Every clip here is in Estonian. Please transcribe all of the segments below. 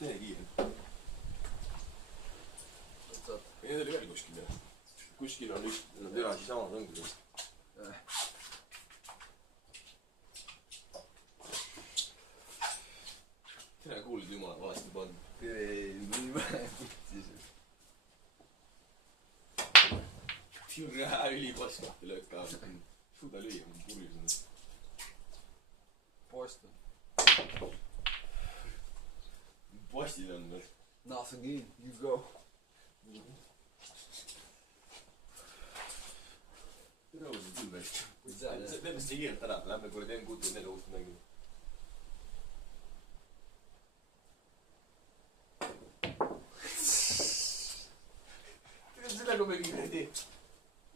tee kiirelt. Need oli veel kuskil jah. Kuskil on üks, nad üle siis samad ongi. Tere kuulid jumala valesti pannud. Nii vähe puttis. Ülipaskahti löök ka. Suuda lüüa, mul purjus on. Post. Postid on veel. Nothing in, you go. Rõusid küll veist. Teeme seda kiirelt ära, lähme kuradi M64 uuesti mängima. Sellega mingi kuradi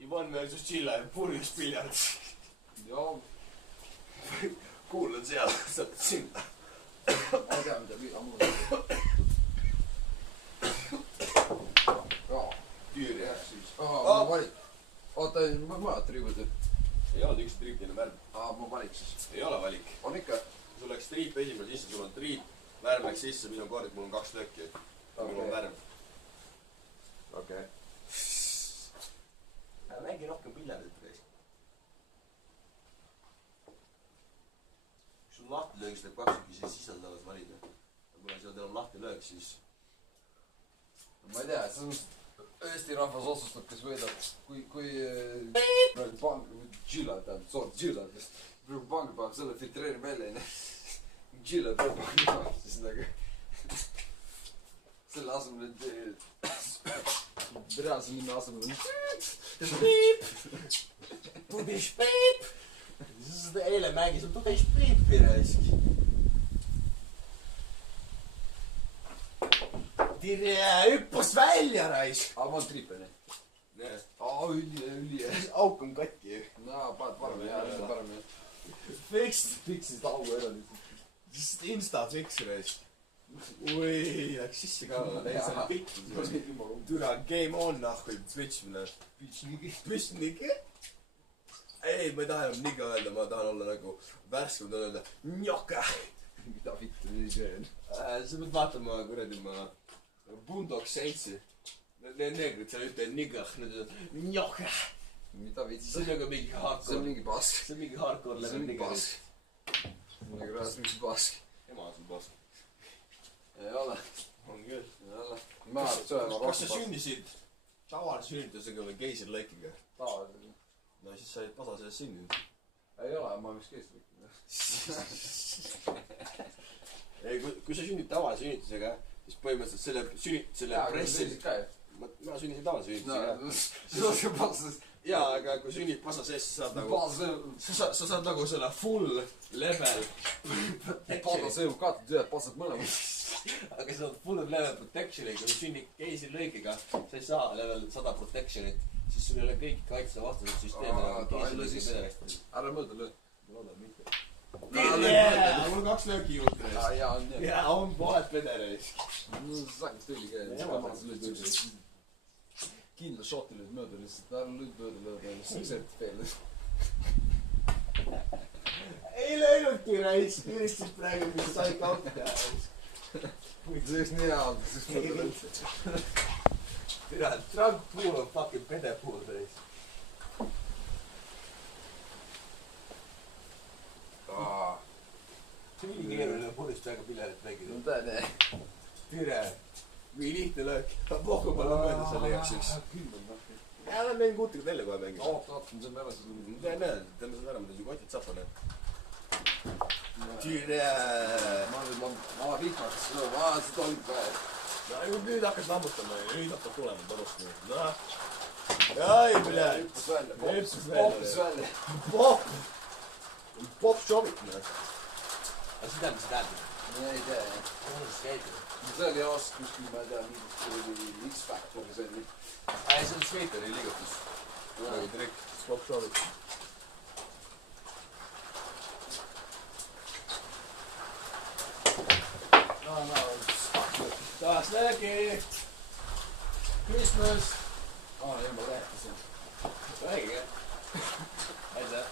Ivan versus Chilla ja purjus piljard. Joo. Kuul on seal, saad sinna. Ma ei tea mida ammu. Tüüri jah siis. Ma valik. Oota, ma mõned triibud. Ei olnud üks triip teine värv. Ma valik siis. Ei ole valik. On ikka? Sul läks triip esimene sisse, sul on triip. Värv läks sisse, minu kord, mul on 2 lööki. Mul on värv. Okei. Mängi rohkem piljardit reis. Kui sul lahti löögis läheb 2 tükki, siis sa saad valida. Kuna sa oled enam lahti löök, siis... Ma ei tea, see on Eesti rahvas otsustab, kes võidab. Kui pank... Gilla tähendab, Gilla. Praegu pank paneb selle filtreeri välja. Gilla tuleb pank paneb siis nagu... Selle asemel, et... Reaalse nime asemel... Piip! Tudis piip! Seda eile mängis, on tudis piipi raisk. Tere, hüppas välja raisk. Ma olen triipeni. Üli. Auk on katki. Paned paremini, paremini. Fiksid au ära nüüd. Insta fix raisk. Ui, läks sisse ka. Türa game on nahku, switch mine. Püstnigi? Ei, ma ei taha enam niga öelda, ma tahan olla nagu värske, ma tahan öelda njoka. Mida vittu nii see on? Sa pead vaatama kuradi ma Boondock Saintsi. Need neegrid seal ütlevad nigah, need ütlevad njoka. Mida vittu? See on nagu mingi hardcore. See on mingi pask. See on mingi hardcore läbi nigerid. Mul nagu rääs mingi pask. Ema on sul pask. Ei ole. On küll. Ei ole. Ma arvan, sööma rohkem kas sa sündisid tavalise sünnitusega või keisrilõikiga? Tavalisega. No siis sa olid pasa sellest sündinud. Ei ole, ma võiks keisrilõikiga. Ei, kui sa sünnid tavalise sünnitusega, siis põhimõtteliselt selle pressi... Ma sünnisin tavalise sünnitusega. Jaa, aga kui sünnid pasa sees, sa saad nagu selle full level Pasa sõjub ka, et tead pasad mõlemad. Aga sa saad full level protection'i, kui sünnid keisrilõigiga, sa ei saa level 100 protection'it, siis sul ei ole kõik kaitse vastased süsteemi nagu keisrilõigi pederästi. Ära mõõda löö. Ma loodan mitte. Mul 2 lööki juurde. Jaa, on pooled pederäist. Sagast tülli käes. Kindla shoti lööd mööda lihtsalt. Ära lööd mööda lööda. Sõksert veel. Ei löönudki raisk. Üritasid praegu, mis sai kauta teha. See oleks nii hea olnud, siis mööda lööd. Tere, drug pool on fucking pede pool raisk. See on nii keeruline purjust väga piljarit mängida. No ta nii. Tere. Või lihtne löök. Pohku palju mööda selle igaks üks. Jaa, lähen mängin kuutiga välja kohe mängida. Oota, see on ära siis. Teeme seda ära, mida su kotid sapane. Tere. Ma vihmaks. See tohib päev. No nüüd hakkad lammutama ja nüüd hakkad tulema torust. Noh. Ai, blядь. Hüppas välja. Pop shopit, noh. Aga see tähendab, mis see tähendab? Ei tea, jah. Kuidas see käib? See oli aast kuskil, ma ei tea, mingi X-Factor või see oli. See on skateri liigutus. Või trikk. Pop shopit. Taas löögi! Christmas! Ei, ma rääkisin. Räägige. Aitäh.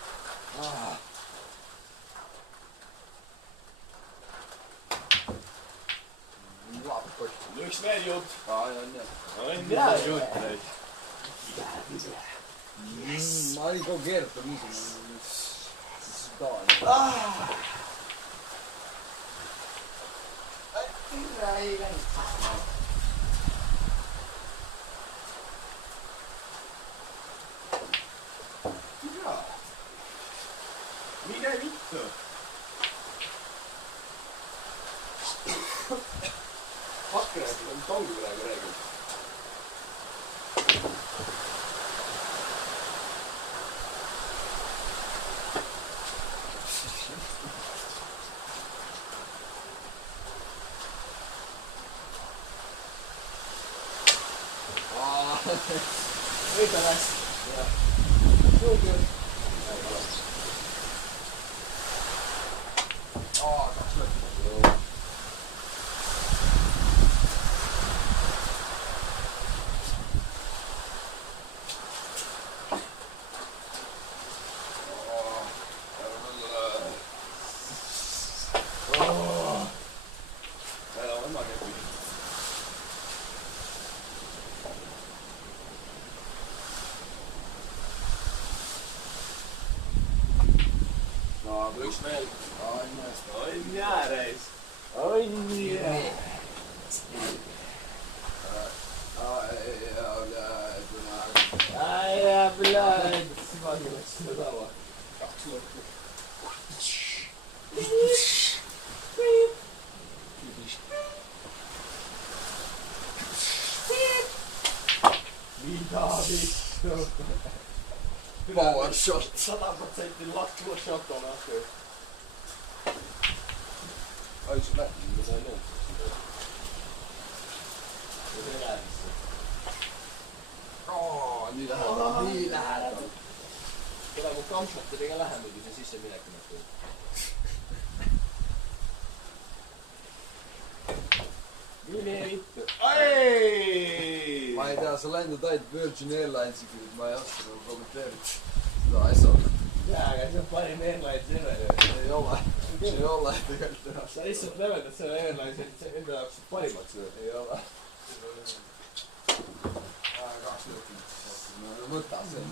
üks veel jutt. Aa, on jah. On hea jutt. Ma olin kogu keerata niisugune. Tavaline. Tirra ei läinud. Tirra. Mine vittu. Hakka rääkida, mis ongi praegu räägib. Võita läks. Suugi. Kaks lõppu. Üks veel. On hea reis. On hea. Ja, blöd. Smagi läks seda tava. Kaks lõppu. Mida vittu? Power shot. 100% lakku shot on ahku. Üks lähti, mida sa ei nõud. Nii lähedal. Nii lähedal. Keda kui kampšatidega lähemegi see sisse minek nähtu. Mine vittu. Ma ei tea, sa lendad ainult Virgin Airlinesiga, ma ei oska nagu kommenteerida seda asja. Jaa, aga see on parim Airlines ever. Ei ole. Ei ole tegelikult enam. Sa lihtsalt levedad selle Airline'i enda jaoks parimat seda. Ei ole. Kaks lõppu. Võta see.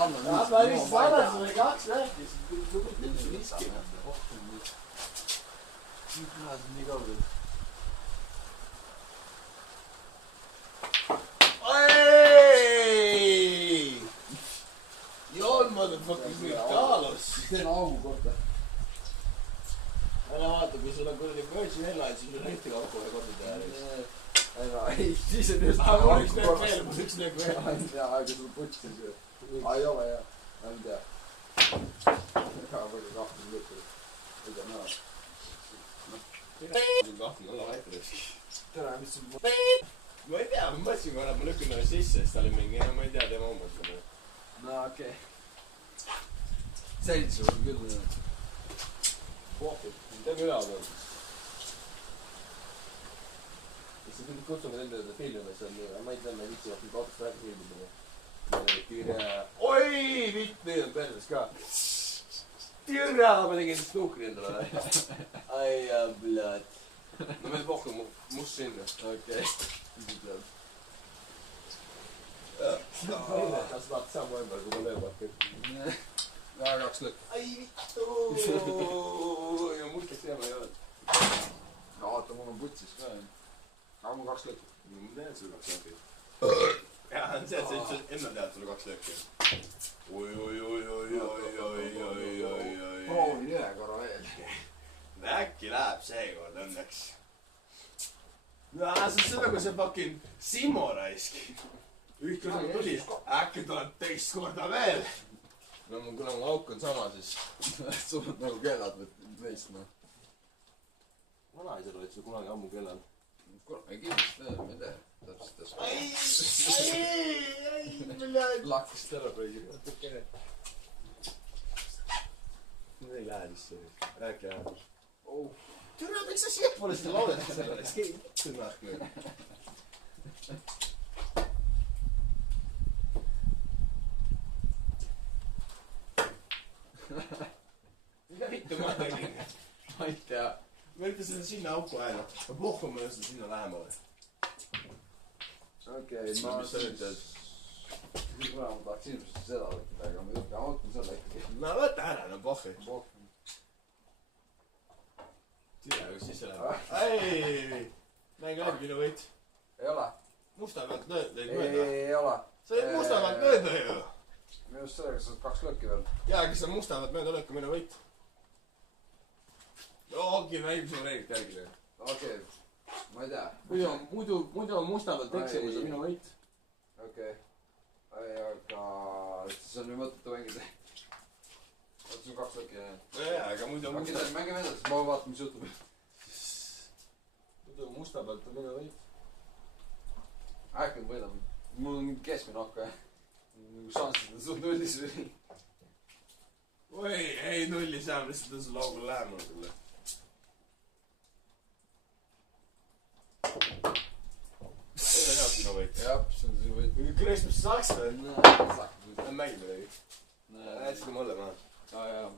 Anna sulle kaks rääkis. Nii kaugel. Joon motherfucking Carlos. Teen augu korda. Ära vaata, kui sul on kuradi Virgin Airlines, siis sul on ühtegi auku või korda teha. Ei, siis on just mul üks löök veel, mul üks löök veel. Jaa, aga sul putsis ju. Ei ole jah, ma ei tea. Väga palju kahvli lõppu. Ei tea näha. Sul kahvli olla väikades. Tere, mis sul... Ma ei tea, ma mõtlesin korra, ma lükkan talle sisse, siis ta oli mingi, ma ei tea, tema umbes. No okei. Selge sul on küll. Pohvud, teeme üle aga. Siis sa pidid kutsuma nende filmi, see on, ma ei tea, ma ei vitsi, ma pidid autost rääkida filmida. Türa. Oi, vitt, need on perses ka. Türa, ma tegin snuukri endale. Ai, blöd. No meil pohku must sinna. Okei. Kas vaat samu ümber, kui ma lööb hakkan. Jaa, kaks lõppu. Ai, vittu. Ja mul kes jääma ei ole. Vaata, mul on putsis ka. Aga mul kaks lõppu. Ma tean sulle kaks lõppu. Jaa, on see, et sa ütlesid enne tead sulle kaks lõppu. Oi. Proovin ühe korra veel. Äkki läheb seekord õnneks. Jaa, see on nagu see fucking Simo raisk. Üht korda tuli, äkki tuleb teist korda veel. No kuna mu auk on sama, siis Sul on nagu kellad veist, noh. vanaisal olid sul kunagi ammu kellad. Kurat, ma ei kindlasti tea, ma ei tea. Täpselt Ai, Lakkist ära praegu. ei lähe sisse. Rääki läheb. Türa, miks sa siia poole seda laudad selle? Skei vittu nahku. Mida vittu ma tegin? Ma ei tea. Ma ütlesin sinna auku aega. Ma pohku ma just sinna lähemale. okei, mis sa ütled? ma tahaks inimesest seda võtta, aga ma mõtlen selle ikkagi. no võta ära, no pohhi. tea, kus siis läheb. ei, mängi läbi minu võit. ei ole. musta pealt lõid mööda. ei ole. sa olid musta pealt mööda ju. minu arust sellega saad 2 lööki veel. jaa, kes on musta pealt mööda lõika minu võit. okei, mängib su reeglit järgi. okei, ma ei tea. muidu on musta pealt eksimus on minu võit. okei. aga siis on ju mõttetu mängida. oota, sul 2 lööki jah? jaa, aga muidu on musta... mängime edasi, ma vaatan, mis juhtub. muidu musta pealt on minu võit. äkki me võidame. mul on keskmine hakka, jah. šansid on suht nullis või? oi, ei nulli saab, lihtsalt on sul laugul lähemal sulle. see on hea sinu võit. jah, see on sinu võit. Krist, mis sa saaks või? Näe, mängime midagi. Hästi mulle maha. jaa.